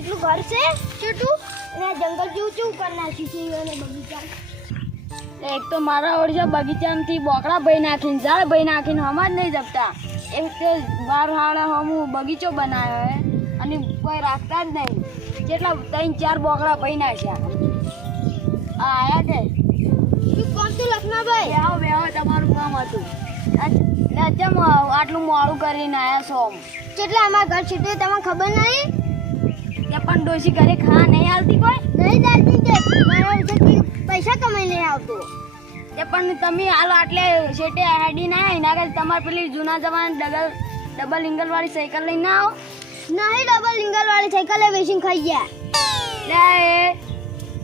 જેટલું ઘર છે છોટું અને જંગલ જેવું ચેવું કરી નાખ્યું છે અને બગીચા એક તો મારા ઓળજા બગીચામાંથી બોકડા ભાઈ નાખીને ઝાડ ભાઈ નાખીને હમ જ નહીં જપતા. એમ તે બાર હાડા હમું બગીચો બનાવ્યો હે અને કોઈ રાખતા જ નહીં. જેટલા ત્રણ ચાર બોકડા ભાઈ નાખ્યા. આ આયા છે શું કોમ તું લખનાભાઈ? આવો બેહો તમારું કામ હતું. આટલું મોડું કરીને આયા છો કેટલા અમારા ઘર છૂટ્યું તમને ખબર નહીં? તે પણ ડોશી ઘરે ખા નહીં આવતી કોઈ? નહીં દાદી કે. મારા જેટલી પૈસા કમાઈ નહીં આવતો. તે પણ તમે હાલ આટલે શેટે હેડી ના આવી ના કે તમારે પેલી જૂના જમાના ડબલ ડબલ ઇંગલ વાળી સાયકલ લઈને ના આવો? નહીં ડબલ લિંગલ વાળી સાયકલ વેચીને ખાઈ ગયા. લે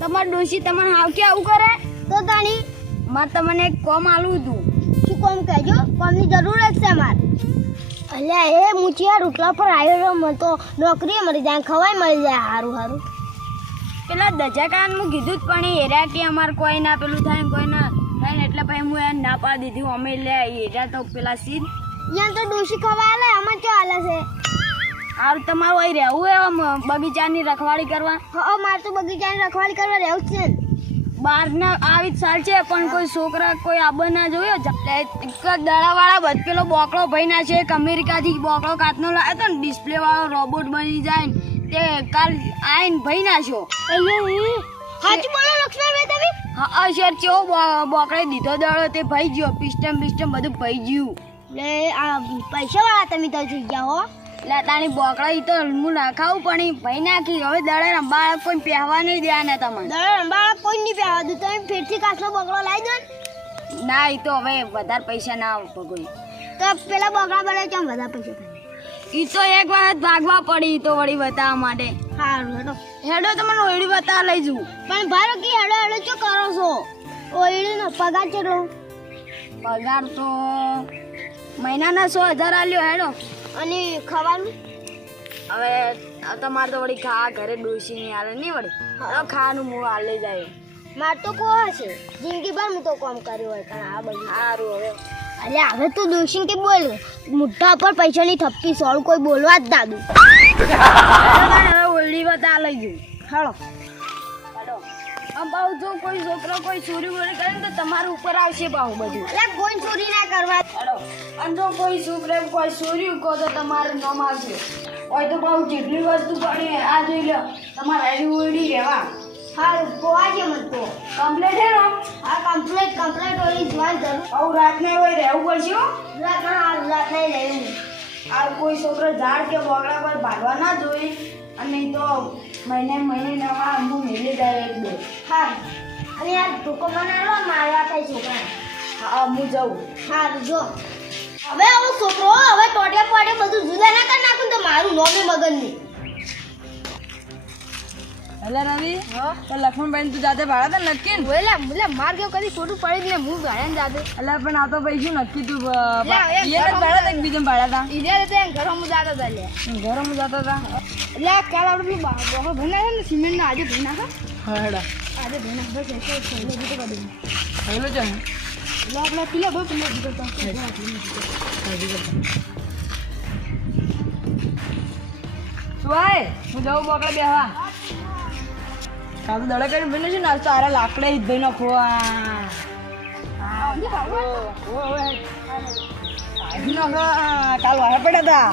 તમાર ડોશી તમને હાવ કે આવું કરે? તો તાણી. મારે તમને એક કોમ આલું હતું. શું કોમ કહેજો? કોમની જરૂર જ છે મારે. અલ્યા એ મુચિયા રૂટલા પર આવ્યો મને તો નોકરી મળી જાય ખવાય મળી જાય સારું સારું પેલા દજાકાન હું કીધું જ પણ એ હેરા કે અમારે કોઈ ના પેલું થાય ને કોઈ ના થાય ને એટલે પછી હું એને ના પાડી દીધું. અમે લે એરા તો પેલા સીધ અહીંયા તો ડોશી ખવાય આલે અમે ક્યાં આલે છે? હારું તમારું અહીં રહેવું એમ બગીચાની રખવાળી કરવા? હા મારે તો બગીચાની રખવાળી કરવા રહેવું જ છે ને. બહાર ના આવી જ સાલ છે પણ કોઈ છોકરા કોઈ આબર ના જોયો. એટલે દડાવાળા બધ પેલો બોકડો ભાઈ ના છે એક અમેરિકાથી બોકડો કાચનો લાવ્યો હતો ને ડિસ્પ્લે વાળો રોબોટ બની જાય ને તે કાલ આઈને ભાઈ નાખ્યો સાચું બોલો લક્ષ્મણભાઈ તમે? હા સર ચેવો બોકડે દીધો દડો તે ભાઈ ગયો પિસ્ટમ પિસ્ટમ બધું ભાઈ ગયું. લે આ પૈસા વાળા તમે તો જઈ ગયા હો. એટલે તાણી બોકડા ઈ તો હું નાખાવું પણ ભાઈ નાખી. હવે દડે રંબાળા કોઈ પહેવા નહીં દે ને તમને દડા રંબાળા કોઈ નહીં પહેવા દઉં તમે ફેરથી કાચનો બોકડો લાવી દો ને. ના એ તો હવે વધારે પૈસા ના કોઈ તો પેલા બોકડા બગડા કેમ બધા પૈસા થાય? ઈ તો એક જ ભાગવા પડી તો વળી બતાવવા માટે. સારું હેડો. હેડો તમને ઓયડી બતાવવા લઈ જઉં. પણ ભારો કે હેડો હેડો શું કરો છો? ઓઈડીનો પગાર કેટલો? પગાર તો મહિનાના સો હજાર આલ્યો હેડો. અને ખાવાનું? હવે તમારે તો વળી ખા ઘરે ડોસી નહીં હાલે નહીં વળી ખાવાનું મોં હાલે જાય. માર તો કો હશે જિંદગીભર હું તો કામ કર્યું હોય પણ આ બધું સારું હવે. અરે હવે તો દોષી કે બોલ. મુઠ્ઠા પર પૈસાની થપકી સોળ કોઈ બોલવા જ દાદુ. હવે ઓલડી વાત આ લઈ ગયું. હાલો. બાઉ જો કોઈ છોકરો કોઈ ચોરી વોરી કરે તો તમારા ઉપર આવશે બહુ બધું. એટલે કોઈ ચોરી ના કરવા. હેડો અને જો કોઈ છોકરે કોઈ ચોરી કહો તો તમારે નામ આવશે. હોય તો બહુ જેટલી વસ્તુ પડે આ જોઈ લો તમારે એની ઓયડી રહેવા હા. પોવા છે મત કમ્પ્લેટ હે આ કમ્પ્લેટ કમ્પ્લેટ ઓલી જોવાન જરૂર. આવું રાતને હોય રહેવું પડશે હો? રાત ના હાલ રાત નહીં લેવું આ કોઈ છોકરો ઝાડ કે બોગડા પર ભાગવા ના જોઈએ અને તો મહિને મહિને નવા હું મેળવી જાય એક બે. હા અને યાર ટૂંકો મને આલો માર્યા કઈ છોકરા. હા હું જાઉં. હા જો. હવે આવો છોકરો હવે ટોટે પાડે બધું જુદા ના કરી નાખું તો મારું નોમે મગન નહીં એટલે રવિ લખમણ લક્ષ્મણભાઈ તું જાતે ભાડા તા નક્કી ને બોલા માર કેવું કદી ખોટું પડી જ ને હું ને જાતે. એટલે પણ આ તો ભાઈ શું નક્કી તું ભાડા તા બીજા ભાડા હતા ઈરે તે ઘર હું જાતો તા લે. હું જાતો તા? એટલે કાલ આપણે પેલું બા- બહોળો ભરી ને સિમેન્ટ આજે ભરી નાખે હા. હેડા. આજે નાખે બસ એટલે છેલ્લે બીજું દઉં. હેલો છે? એટલે આપણે પેલા બહુ પેલા બીજો તો. આય? હું જાઉં બોકડે બેહવા. કાલ તો દડે કરીને બન્યું છે ને, આજ તો આરા લાકડે જ ભાઈ નાખો કાલ વાળા પડ્યા હતા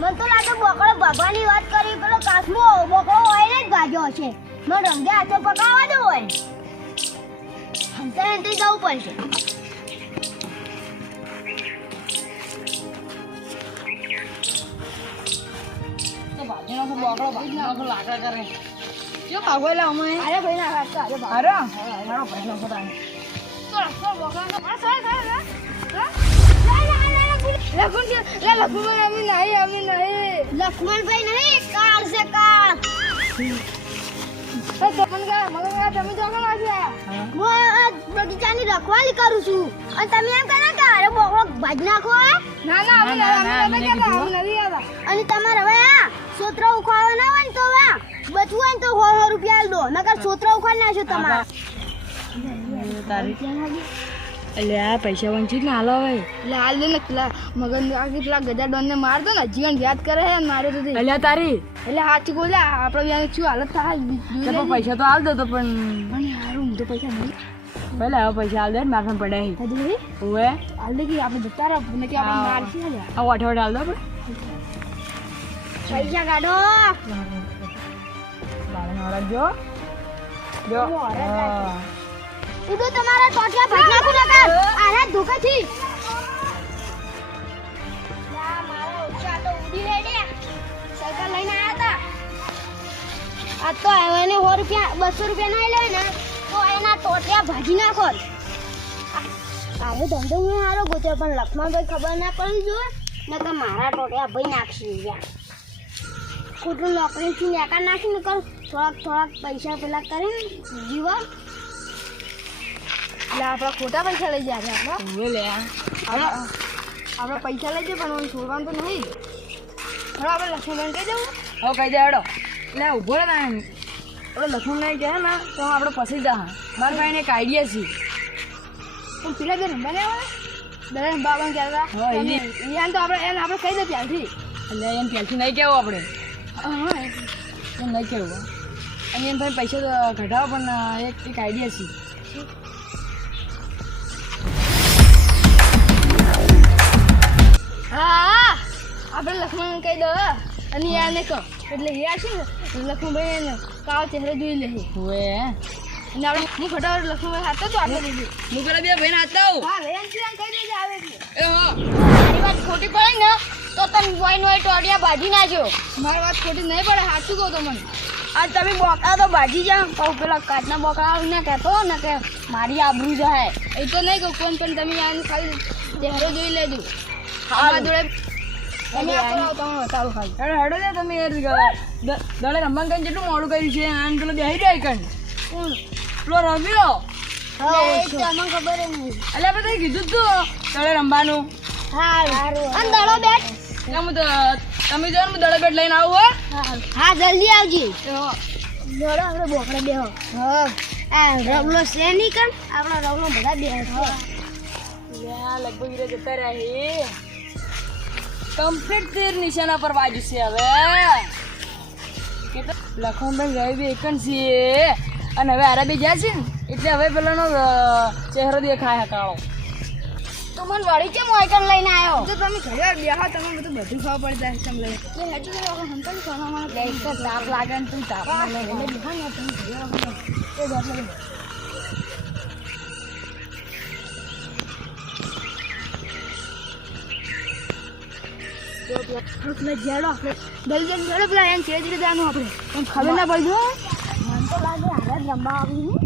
મને તો લાગે બોકડો ભાગવાની વાત કરી. પેલો કાસમો બોકળો હોય ને, જ ભાગ્યો હશે. મને રંગે હાથે પકાવવા દો હોય. હંતર હંતે જવું પડશે. લાકડા કરે. શું ભાગો એટલે અમે. અરે ભાઈ ના રાખતા અરે અરે મારો ભાઈ નાખો તારે ચાલો ચાલો બોકડો આ સાહેબ સાહેબ લક્ષ્મણભાઈ નહીં કાર છે કાર હું બગીચાની રખવાલી કરું છું. અને તમે એમ કહો કે અરે ભાજ નાખો? ના, ના, મેં કીધું. અને તમારે હવે આ સોતરો ઉખાડવા ના હોય ને તો વા બચવું હોય ને તો રૂપિયા આલ દો. નકર છોતરા ઉખાડ નાખશો તમારે. એટલે આ પૈસા વંચિત ને હાલો હવે. એટલે હાલ દે ને પેલા મગન પેલા ગજા ડોન ને મારતો ને જીવન યાદ કરે છે મારે તો. એટલે તારી. એટલે સાચું બોલે આપણે બેને શું હાલત થાય પૈસા તો હાલ દો તો પણ. પણ હારું હું તો પૈસા નહીં. પહેલા હવે પૈસા હાલ દે ને પડે ઓવે હાલ દે કે આપણે જતા રહો કે આપણે મારશી આ દો પણ. પૈસા કાઢો. બાળાને હરાજો જો. ઉડો તમારા ટોટિયા ભાઈ નાખું નકર આના ધોકાથી. લા, મારા ઓછા તો ઉડી રેડ્યા સાયકલ લઈને આયા હતા. આ તો એને સો રૂપિયા બસો રૂપિયા ના લે ને. તો એના ટોટિયા ભાજી નાખો. આવો ધંધો હું સારો ગોતો પણ લખમણભાઈ ખબર ના પડી જોઈએ નકર મારા ટોટિયા ભાઈ નાખશે. યાર ખોટું નોકરીથી નેકા નાખી ને કર. થોડાક થોડાક પૈસા પેલા કરીને જીવા. એટલે આપણા ખોટા પૈસા લઈ જાય આપણે. લે આ. આપણે પૈસા લઈ જાય પણ છોડવાનું તો નહીં. હવે આપણે લક્ષ્મણ કહી દેવું હવે કહી દે હેડો. એટલે ઊભો રહે ને આપણે લક્ષ્મણ નહીં કહે ને તો આપણે પછી જા. મારા ભાઈને એક આઈડિયા છે. પણ પેલા બે રંબા ને આવે દરે રંબા આપણને કહેતા તો આપણે એને આપણે કહી દે ત્યારથી એટલે એને ત્યાંથી નહીં કહેવું આપણે. હા નહીં કહેવું અને એમ ભાઈ પૈસા તો ઘટાડો પણ એક એક આઈડિયા છે હા આપણે લક્ષ્મણ કહી દો અને યાને કહો એટલે યાર છે. ને લક્ષ્મણભાઈ એને કાળો ચહેરો જોઈ લે ઓવે અને આપણે હું ઘટાડો લક્ષ્મણભાઈ હાથો તો આપણે હું પેલા બે ભાઈને હતા હા રે કહી દેજે આવે એટલે એ હો. વાત ખોટી પડે ને? તો તમે વોઈન હોય ટોડિયા ભાજી નાખજો મારી વાત ખોટી નહીં પડે સાચું કહો તો મને. આ તમે બોકા તો ભાજી જા તો પેલા કાચના બોકડા આવીને કહેતો ને કે મારી આબરૂ જાય એ તો નહીં કહું કોણ પણ તમે આને ખાલી ચહેરો જોઈ લેજો. હા જોડે તમે ખાલી. હેડો ને તમે યાર દ- દડે રમવા જેટલું મોડું કર્યું છે આને પેલો બેહી જાય કણ. પેલો રમ્યો. ખબર નહીં. એટલે આપણે કીધું તું. દડે રમવાનું. અને બેટ એટલે હું તમે જો હું દડે લઈને આવું હો. હા જલ્દી આવજી. દડો આપણે બોકડે બેહો. હા. આ રવલો છે નહીં કણ? આપણા રવલો બધા બેહો લગભગ જતા રહી કમ્પ્લીટ તીર નિશાના પર વાજુ છે હવે. લખનભાઈ રહી બી એક છે. અને હવે આરા બી ગયા છે ને? એટલે હવે પેલાનો ચહેરો દેખાય કાળો. તો મને વળી કેમ આઈટમ લઈને આવ્યો તો તમે ઘરે બેહો તમે બધું બધું ખબર પડતા જાય તમને. એટલે હજુ તો આપણે હંતાલી ખાવામાં ગેસ તો તાપ લાગે ને તું તાપ ના એટલે બેઠા ને તમે ઘરે. એ જ. પેલા જેડો આપણે જેડો પેલા એમ છે ધીરે આપણે. એમ ખબર ના પડી હો મને તો લાગે હારે રમવા આવી.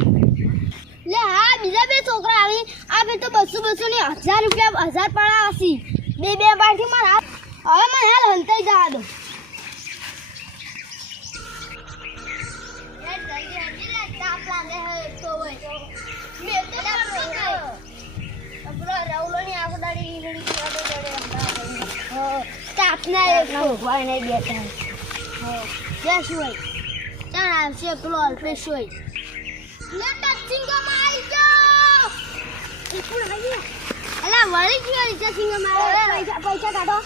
લે હા બીજા બે છોકરા આવી. આ બે તો બસો બસો ની હજાર રૂપિયા હજાર પડા હસી બે બે પાછી મારા હવે મને હાલ હંતાઈ જવા દો. બેઠા આવશે પેલો અલ્પેશ હોય. અલા વળી ગયો રીચા મારે પૈસા પૈસા કાઢો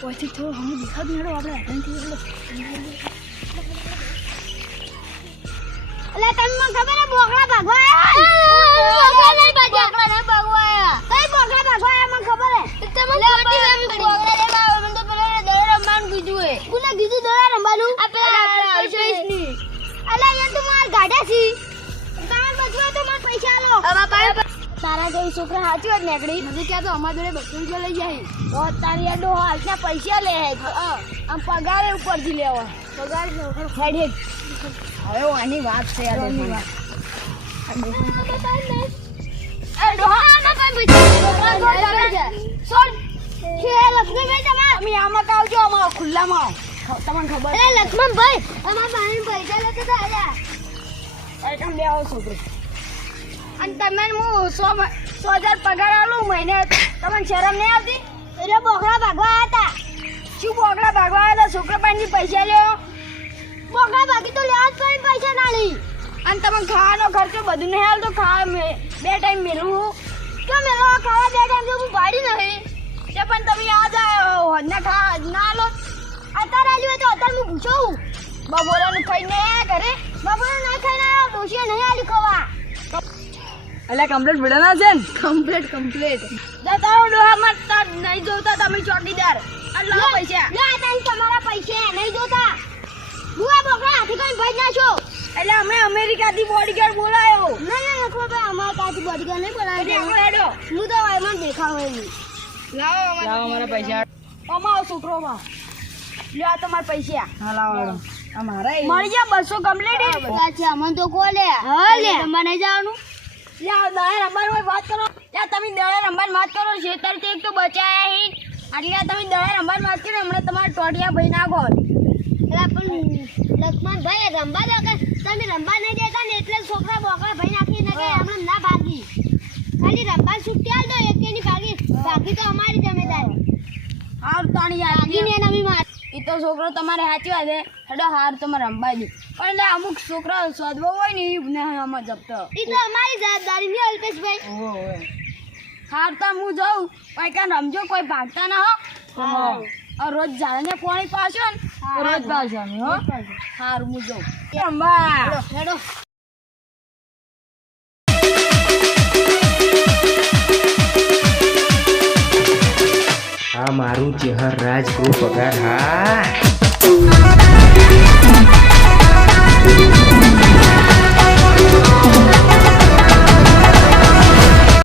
પછી થોડું હમું દેખાતું હેડો આપણે. અલા તમને ખબર બોકડા ભાગવા આયા બોકડા નહીં ભાગ્યા બોકડા નહીં ભાગવા આયા કઈ બોકડા ભાગવા આયા મને ખબર હે તમને ખોટી વેમી બોકડા નહીં ભાગવા મને તો પેલા દોડે રમવાનું કીધું હે કોને કીધું દોડે રમવાનું આ પેલા અલ્પેશની અલા માર છી. તમે બચવા તો પૈસા અમાર પાસે. તારા જેવી છોકરા સાચી વાત નીકળી. ક્યાં તો અમારા જોડે બસો રૂપિયા લઈ જાય. ઓ તારી ડોહા હાલના પૈસા લે હે. આમ પગારે ઉપરથી લેવા. પગાર હેડ હેડ. હવે આની વાત છે આ દેશમાં. એ ડોહા ના પૈસા કે તમાર? આમાં છો ખુલ્લામાં. તમને ખબર. લક્ષ્મણભાઈ અમારા ભાઈ પૈસા લેતા હતા આયા લે આવો છોકરી અને તમે હું સો સો હજાર પગાર આલું, મહિને તમને શરમ નહીં આવતી? એટલે બોકડા ભાગવા હતા શું બોકડા ભાગવા હતા છોકરા પાસેથી પૈસા લ્યો. બોકડા ભાગી તો લેવા જ પડે પૈસા ના લઈ અને તમે ખાવાનો ખર્ચો બધું નહીં આવતો? ખાવા બે ટાઈમ મેળવું તો મેળવો ખાવા બે ટાઈમ તો હું પાડી નહીં. તે પણ તમે યાદ આવ્યો ના ખા ના લો. અત્યારે આવ્યું તો અત્યારે હું પૂછું બપોરાનું ખાઈને ઘરે? બપોરે ના ખાઈને આવ્યો ડોશીએ નહીં આલી ખવા. એટલે કમ્પ્લીટ વીડિયો ના છે ને? કમ્પ્લીટ કમ્પ્લીટ તારો ડોહામાં તાર નહીં જોતા તમે ચોકીદાર અને લાવો પૈસા. લે તારી તમારા પૈસા નહીં જોતા. હું આ બોકડા હાથી કોઈ ભાઈ નાખો એટલે અમે અમેરિકાથી બોડીગાર્ડ બોલાયો. ના ના લખો ભાઈ અમારા કાચી બોડીગાર્ડ નહીં આપણે હેડો. હું તો એમાં દેખાવ નહીં લાવો લાવો અમારા પૈસા. અમારો છોકરોમાં લ્યો આ તમારા પૈસા. હા લાવો. મળી જા બસો કમ્પ્લીટ કાચી અમને તો કો લે. હા, લે. નહીં જવાનું. લે આ દયા રમવાની વાત કરો. લે તમે દયા રમવાની વાત કરો. છેતરથી એક તો બચાયા હી. એટલે આ તમે દયા રમવાની વાત કરો હમણાં તમારા ટોટિયા ભાઈ નાખો. એટલે પણ લક્ષ્મણ ભાઈ રમવા દો કે તમે રમવા નહીં દેતા ને એટલે છોકરા બોકરા ભાઈ નાખી ને કે હમણાં ના ભાગી. ખાલી રમવા છૂટી આલ દો એકેની ભાગી. ભાગી તો અમારી જમેદારી. હાર તાણી ભાગીને નવી માર એ તો છોકરો તમારે સાચી વાત છે હેડો હાર તમારે રમવા દે પણ એટલે અમુક છોકરા સ્વાદવો હોય ને એ ને આમાં જપતો. એ તો અમારી જવાબદારી નહીં અલ્પેશભાઈ. ઓહો, ઓહો. હાર તો હું જાઉં કોઈ કાંઈ રમજો કોઈ ભાગતા ના હો. આ રોજ ઝાડને પાણી પાછો ને રોજ પાછો અમે, હો. હાર હું જાઉં. રમવા. હેડો. આ મારું ચેહર રાજગૃહ પગાર હા Thank you.